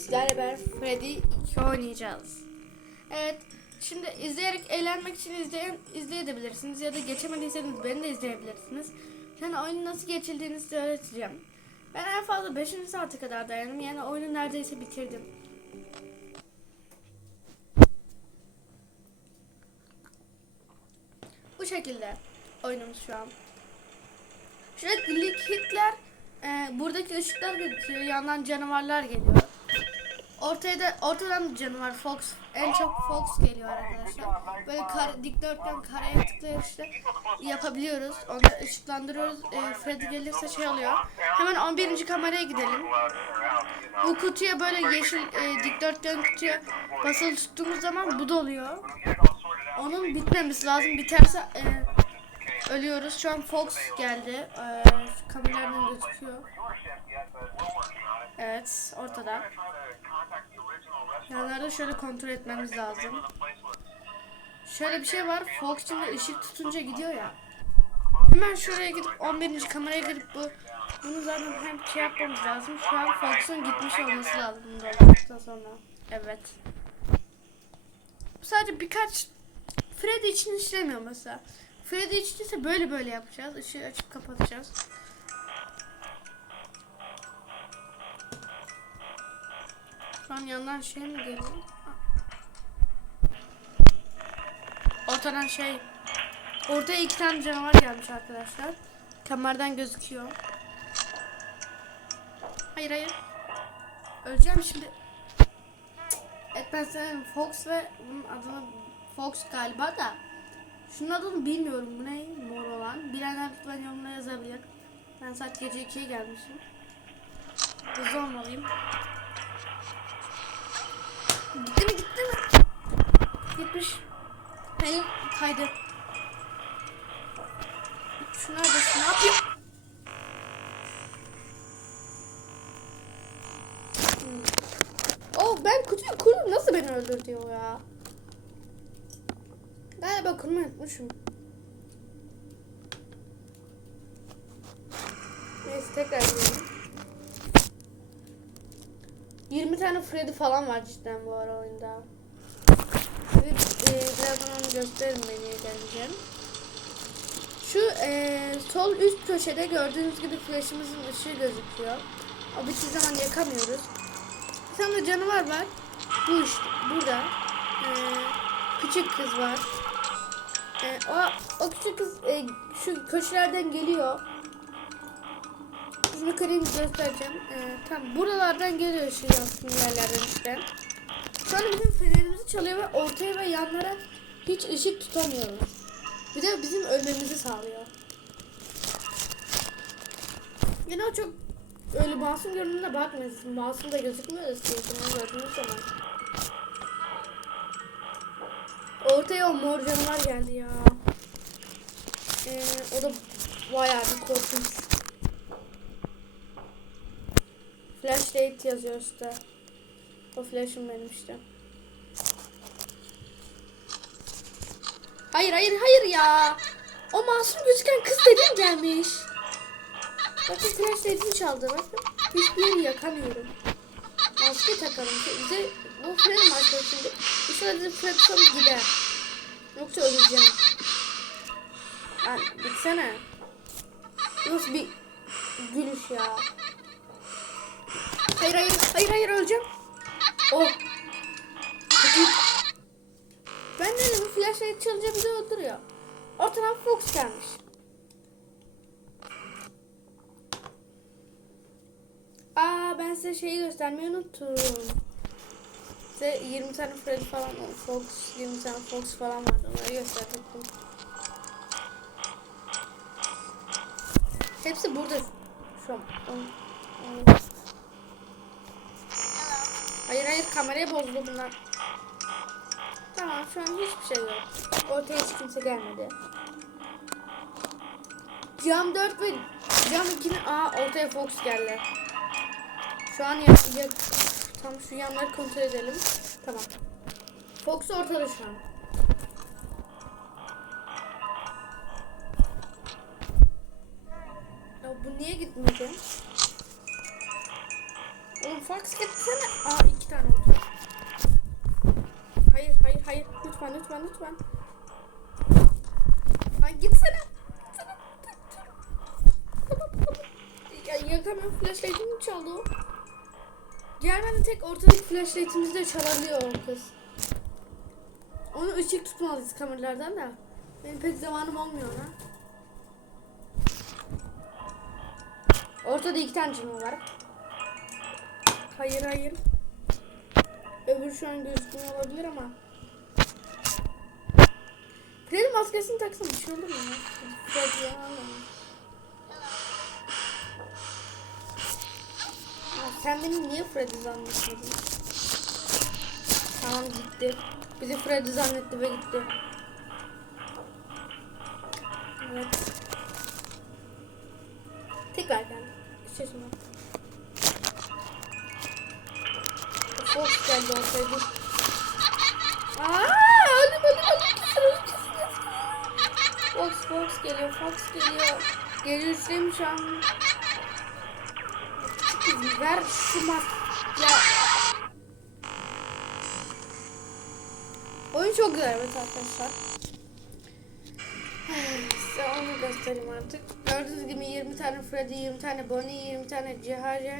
Sizlerle beraber Freddy 2 oynayacağız. Evet. Şimdi izleyerek eğlenmek için izleyen, izleyebilirsiniz ya da geçemediyseniz beni de izleyebilirsiniz. Şimdi oyunun nasıl geçildiğini size öğreteceğim. Ben en fazla 5. saate kadar dayandım. Yani oyunu neredeyse bitirdim. Bu şekilde oyunumuz şu an. Glick Hitler e, buradaki ışıklar gözüküyor. Yandan canavarlar geliyor. Ortaya da ortadan canavar Fox en çok Fox geliyor arkadaşlar. Böyle kare, dikdörtgen kareye tıklayarak işte yapabiliyoruz. Onları ışıklandırıyoruz. E, Freddy gelirse şey oluyor. Hemen 11. kameraya gidelim. Bu kutuya böyle yeşil e, dikdörtgen kutuya basılı tuttuğumuz zaman bu doluyor. Onun bitmemesi lazım. Biterse e, ölüyoruz. Şu an Fox geldi. E, şu kameralardan gözüküyor. Evet, ortada. Yanlarda şöyle kontrol etmemiz lazım. Şöyle bir şey var. Fox şimdi ışık tutunca gidiyor ya. Hemen şuraya gidip 11. kameraya girip bu bunu zaten hem şey yapmamız lazım. Şu an Fox'un gitmiş olması lazım bunu sonra. Evet. Sadece birkaç Freddy için işlemiyor mesela. Freddy için ise böyle böyle yapacağız. Işığı açıp kapatacağız. Şu an yandan şey mi geliyor? Ortadan şey. Ortaya iki tane canavar gelmiş arkadaşlar. Kameradan gözüküyor. Hayır hayır. Öleceğim şimdi. Evet ben senin Fox ve bunun adını Fox galiba da. Şunun adını bilmiyorum. Bu ne? Mor olan. Bilenler lütfen yorumlara yazabilir. Ben saat gece 2'ye gelmişim. Hızlı olmalıyım. Gitti mi? Gitmiş. Hayır kaydı. Şu neredesin? Ne yapıyor? Oh ben kutuyu kurdum. Nasıl beni öldür diyor ya. Galiba kurmayı unutmuşum. Neyse tekrar gidelim. 20 tane Freddy falan var cidden bu ara oyunda. Size e, birazdan onu gösteririm beni geleceğim. Şu e, sol üst köşede gördüğünüz gibi flash'ımızın ışığı gözüküyor. O bittiği zaman yakamıyoruz. Bir tane canavar var. Bu işte burada. E, küçük kız var. E, o, o küçük kız e, şu köşelerden geliyor. Şunu kırayım göstereceğim. Ee, tam buralardan geliyor şu yansın yerlerden işte. Sonra bizim fenerimizi çalıyor ve ortaya ve yanlara hiç ışık tutamıyoruz. Bir de bizim ölmemizi sağlıyor. Yine o çok öyle masum görünümüne bakmıyorsun. Masum da gözükmüyor da siyasını gördüğünüz zaman. Ortaya o mor canavar geldi ya. Ee, o da bayağı bir korkunç. Flash date yazıyor üstte. O flash'ım benim işte. Hayır hayır hayır ya. O masum gözüken kız dedim gelmiş. Bakın flash date'ini çaldı bakın. Hiçbir yeri yakamıyorum. Maske takalım. Bize bu Freddy maske şimdi. İnşallah bizim Freddy sonra gider. Yoksa öleceğim. Lan gitsene. Nasıl bir gülüş ya. Öleceğim. Oh. Ben dedim flashlight çalınca bizi öldürüyor. Ortadan Fox gelmiş. Aa ben size şeyi göstermeyi unuttum. Size 20 tane Freddy falan Fox 20 tane Fox falan vardı onları gösterdim. Hepsi burada şu an. Hayır hayır kameraya bozdu bunlar. Tamam şu an hiçbir şey yok. Ortaya hiç kimse gelmedi. Cam 4 ve cam 2'nin aa ortaya Fox geldi. Şu an yapacak. Tam şu yanları kontrol edelim. Tamam. Fox ortada şu an. Ya bu niye gitmedi? Oğlum Fox gitsene. Aa iki tane oldu. Hayır hayır hayır. Lütfen lütfen lütfen. Ay gitsene. Gitsene. Tamam, tamam. Ya yakamıyorum flashlight'imi çaldı o. Gel ben de tek ortadaki flashlight'imizi de çalabiliyor o kız. Onu ışık tutmalıyız kameralardan da. Benim pek zamanım olmuyor ha. Ortada iki tane canım var. Hayır hayır. Öbür şu an gözükmüyor olabilir ama. Freddy maskesini taksana bir şey olur mu? Freddy ya beni niye Freddy zannetmedin? Tamam gitti. Bizi Freddy zannetti ve gitti. Evet. Tekrar geldi. Şey Fox geldi dur. Aaa öldüm öldüm öldüm. Fox Fox geliyor Fox geliyor. Geliyor üstlerim şu an. Ver şu mas... Ya. Oyun çok güzel evet arkadaşlar. Size onu göstereyim artık. Gördüğünüz gibi 20 tane Freddy, 20 tane Bonnie, 20 tane Ciharca,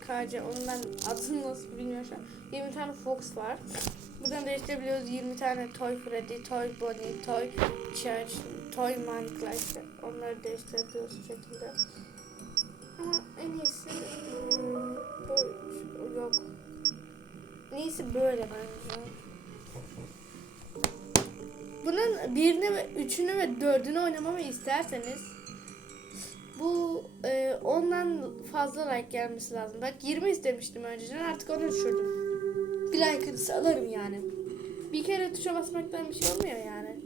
KC, ben adını nasıl bilmiyorum şu an. 20 tane Fox var. Buradan değiştirebiliyoruz 20 tane Toy Freddy, Toy Bonnie, Toy Church, Toy Minecraft işte. Onları değiştirebiliyoruz şekilde. Ama en iyisi hmm, bu yok. En iyisi böyle bence. Bunun birini üçünü ve dördünü oynamamı isterseniz bu e, ondan fazla like gelmesi lazım. Bak 20 istemiştim önceden artık onu düşürdüm. Bir like'ınızı alırım yani. Bir kere tuşa basmaktan bir şey olmuyor yani.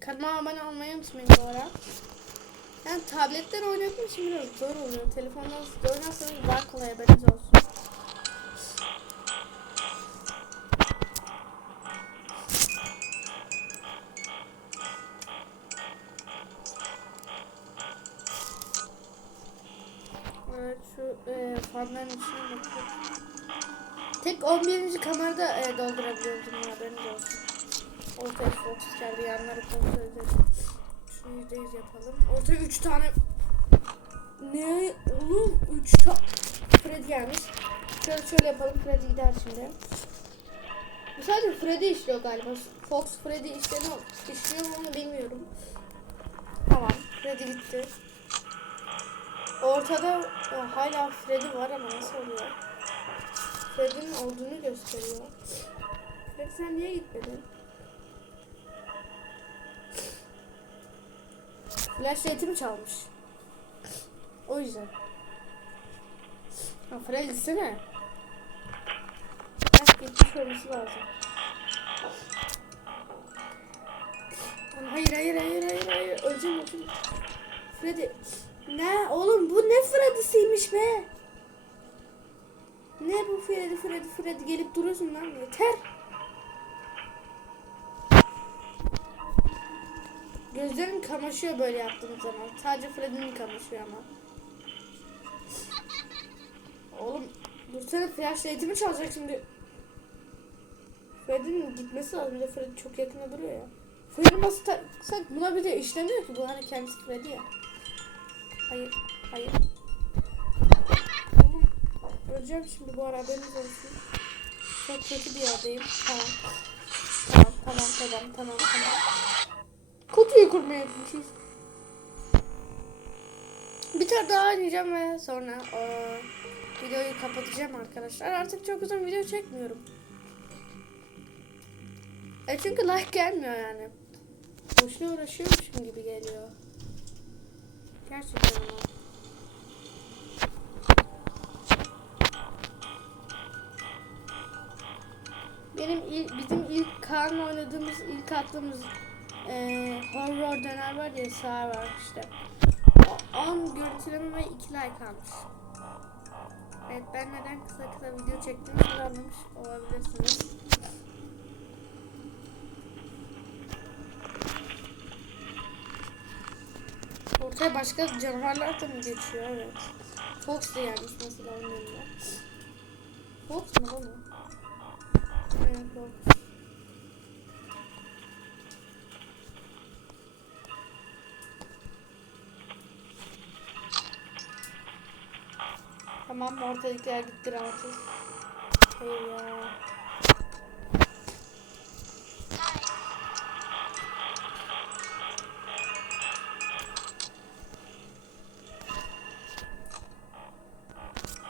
Kanalıma abone olmayı unutmayın bu ara. Yani tabletten oynamak için biraz zor oluyor. Telefondan oynarsanız daha kolay haberiniz olsun. Bakıyorum. Tek 11. kamerada e, doldurabiliyorum bunu haberiniz olsun. Ortaya Fox geldi yanları kontrol edelim. Şunu %100 yapalım. Ortaya 3 tane ne oğlum 3 tane Freddy gelmiş. Şöyle şöyle yapalım Freddy gider şimdi. Bu sadece Freddy işliyor galiba. Fox Freddy işliyor, mu onu bilmiyorum. Tamam Freddy gitti. Ortada ya, hala Freddy var ama nasıl oluyor? Freddy'nin olduğunu gösteriyor. Freddy sen niye gitmedin? Flashlight'imi çalmış. O yüzden. Ha Freddy gitsene. Heh gitmiş olması lazım. Hayır hayır hayır hayır hayır. Öleceğim öleceğim. Freddy. Ne oğlum bu ne Freddy'siymiş be? Ne bu Freddy Freddy Freddy gelip duruyorsun lan yeter. Gözlerim kamaşıyor böyle yaptığım zaman. Sadece Freddy'nin kamaşıyor ama. Oğlum dursana flashlight'imi çalacak şimdi. Freddy'nin gitmesi lazım. Freddy çok yakında duruyor ya. Freddy nasıl taksak buna bir de işlemiyor ki. Bu hani kendisi Freddy ya. Hayır, hayır. Oğlum, öleceğim şimdi bu ara haberiniz olsun. Çok kötü bir yerdeyim. Tamam. Tamam, tamam, tamam, tamam, tamam. Kutuyu kurmaya gitmişiz. Bir tane daha oynayacağım ve sonra o, videoyu kapatacağım arkadaşlar. Artık çok uzun video çekmiyorum. E çünkü like gelmiyor yani. Boşuna uğraşıyormuşum gibi geliyor. Gerçekten ama. Benim il, bizim ilk Kaan'la oynadığımız ilk attığımız eee horror döner var ya sağ var işte. O 10 görüntüleme ve 2 like almış. Evet ben neden kısa kısa video çektiğimi anlamış olabilirsiniz. Ortaya başka canavarlar da mı geçiyor? Evet. Fox da gelmiş mesela onun yanına. Fox mu lan o? Evet Fox. Tamam ortadakiler gitti rahatız. Hayır ya.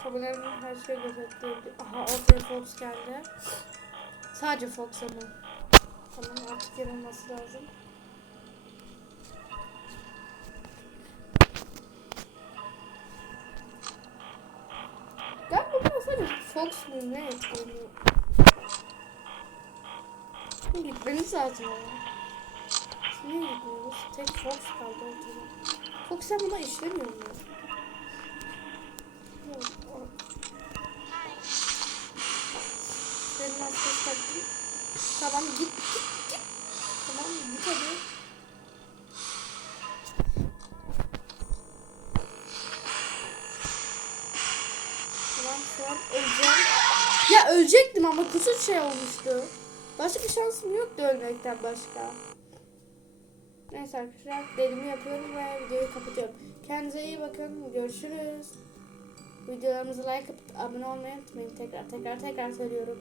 Tabuların her şeyi gözetleyebilir. Aha ortaya Fox geldi. Sadece Fox ama. Tamam artık yanılması lazım. Ben burada sadece Fox mu ne etkileniyor? Gitmeniz lazım ama. Niye gitmiyoruz? Tek Fox kaldı ortada. Fox sen buna işlemiyor mu? Tamam git git git. Tamam git hadi. Tamam şu an öleceğim. Ya ölecektim ama kusur şey olmuştu. Başka bir şansım yoktu ölmekten başka. Neyse arkadaşlar dediğimi yapıyorum ve videoyu kapatıyorum. Kendinize iyi bakın. Görüşürüz. Videolarımızı like atıp abone olmayı unutmayın. Tekrar tekrar tekrar söylüyorum.